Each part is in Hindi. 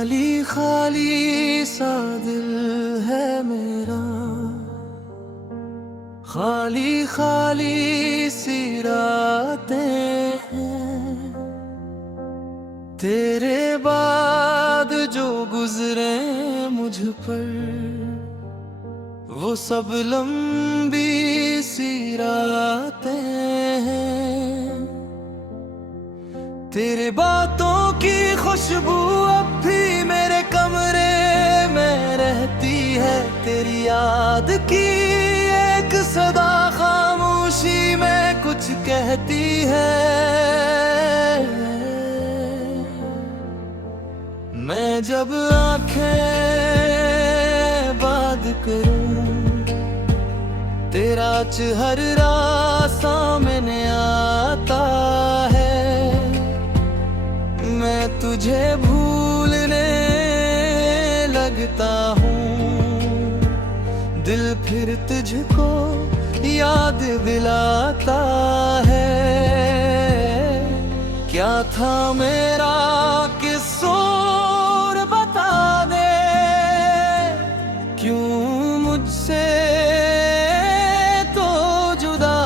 खाली खाली सा दिल है मेरा, खाली खाली सी रातें हैं। तेरे बाद जो गुजरे मुझ पर, वो सब लंबी सी रातें हैं। तेरे बातों की खुशबू अब भी मेरे कमरे में रहती है। तेरी याद की एक सदा खामोशी में कुछ कहती है। मैं जब आंखें बांध करूं, तेरा चेहरा सामने आता है। मैं तुझे भूलने लगता हूँ, दिल फिर तुझको याद दिलाता है। क्या था मेरा किस्सूर बता दे, क्यों मुझसे तो जुदा।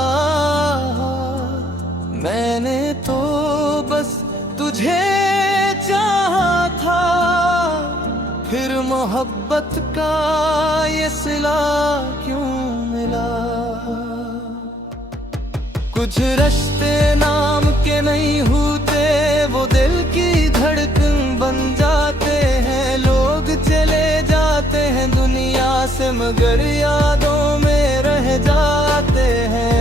मैंने तो बस तुझे चाहा था, फिर मोहब्बत का ये सिला क्यों मिला। कुछ रिश्ते नाम के नहीं होते, वो दिल की धड़कन बन जाते हैं। लोग चले जाते हैं दुनिया से, मगर यादों में रह जाते हैं।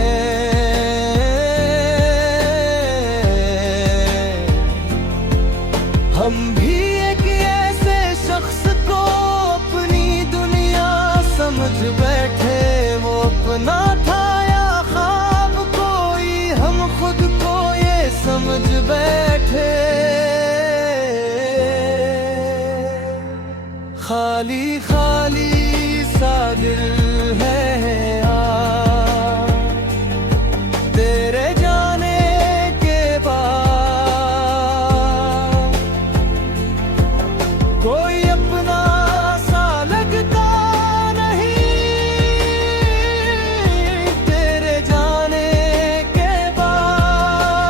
हम भी एक ऐसे शख्स को अपनी दुनिया समझ बैठे। वो अपना था या ख्वाब कोई, हम खुद को ये समझ बैठे। खाली खाली सा दिल है यार, तेरे जाने के बाद। कोई अपना सा लगता नहीं, तेरे जाने के बाद।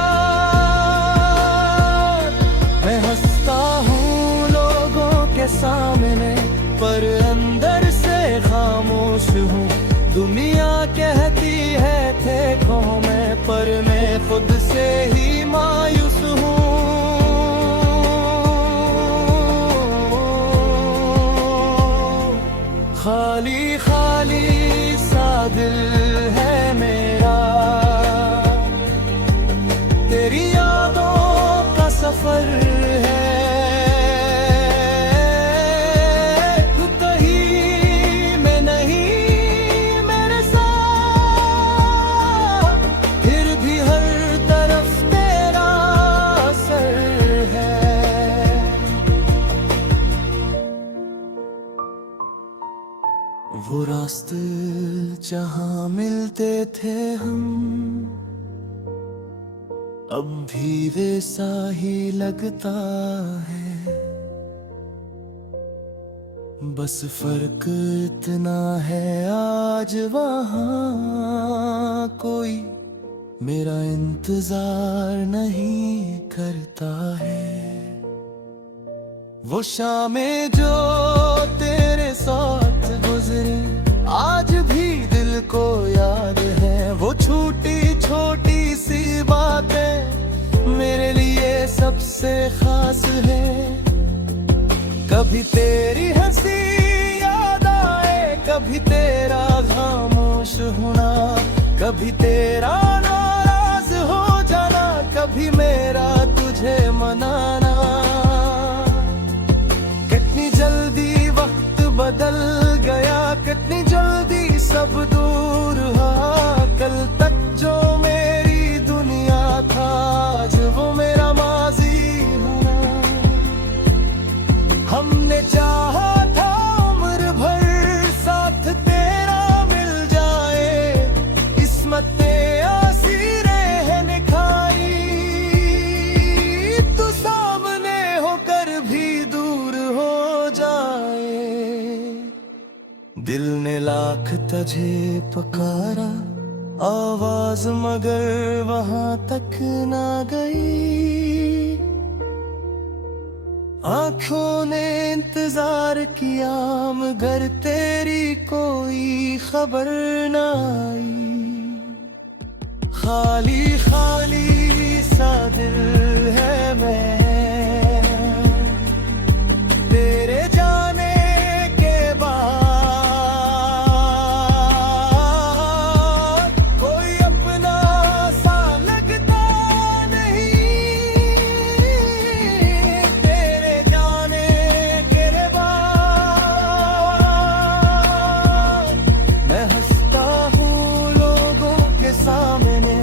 मैं हंसता हूँ लोगों के सामने, पर अंदर से खामोश हूँ। दुनिया कहती है थे कौन मैं, पर मैं खुद से ही मायूस हूँ। खाली खाली सा दिल है मेरा, तेरी यादों का सफर है। तू कहीं में नहीं मेरे साथ, फिर भी हर तरफ तेरा असर है। वो रास्ते जहाँ मिलते थे हम, अब भी वैसा ही लगता है। बस फर्क इतना है आज वहाँ कोई मेरा इंतजार नहीं करता है। वो शामें जो तेरे साथ गुजरी आज भी दिल को याद है। वो छोटी छोटी सी बातें मेरे लिए सबसे खास है। कभी तेरी हंसी याद आए, कभी तेरा खामोश होना, कभी तेरा नाराज हो जाना, कभी मेरा तुझे मनाना। कितनी जल्दी वक्त बदल गया, कितनी जल्दी सब दूर हुआ। कल तक जो मेरी दुनिया था, आज वो मेरा माजी हुआ। हमने चाहा था उम्र भर साथ तेरा मिल जाए, किस्मतें आसी रहने खाई। तू सा दिल ने लाख तुझे पुकारा, आवाज मगर वहां तक ना गई। आंखों ने इंतजार किया मगर तेरी कोई खबर ना आई। खाली खाली सा दिल है मैं तेरे जाने के बाद। कोई अपना सा लगता नहीं तेरे जाने के बाद। मैं हंसता हूँ लोगों के सामने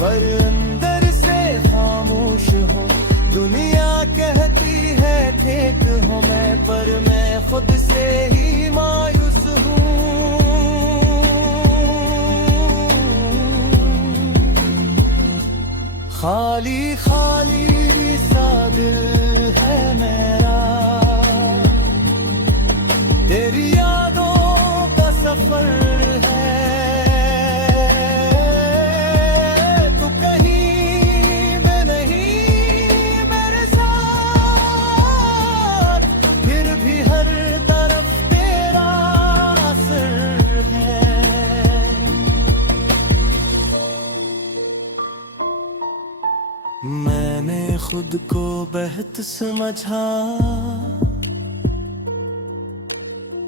पर अंदर से खामोश हूँ। दुनिया कहती है ठीक हूँ मैं, पर मैं खुद से ही मायूस हूँ। खाली खाली सा दिल है मेरा, तेरी यादों का सफर है। तू कहीं में नहीं मेरे साथ, फिर भी हर तरफ तेरा असर है। मैंने खुद को बेहद समझा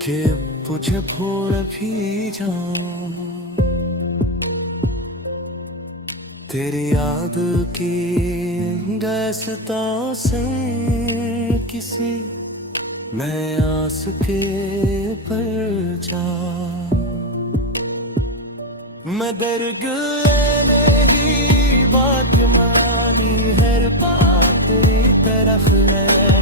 कि मुझे भूल भी जाऊं। तेरी याद की दास्तां से किसी मैं आस के पर जा। मैं दर्द मेरी बात मानी, हर बात तेरी तरफ है।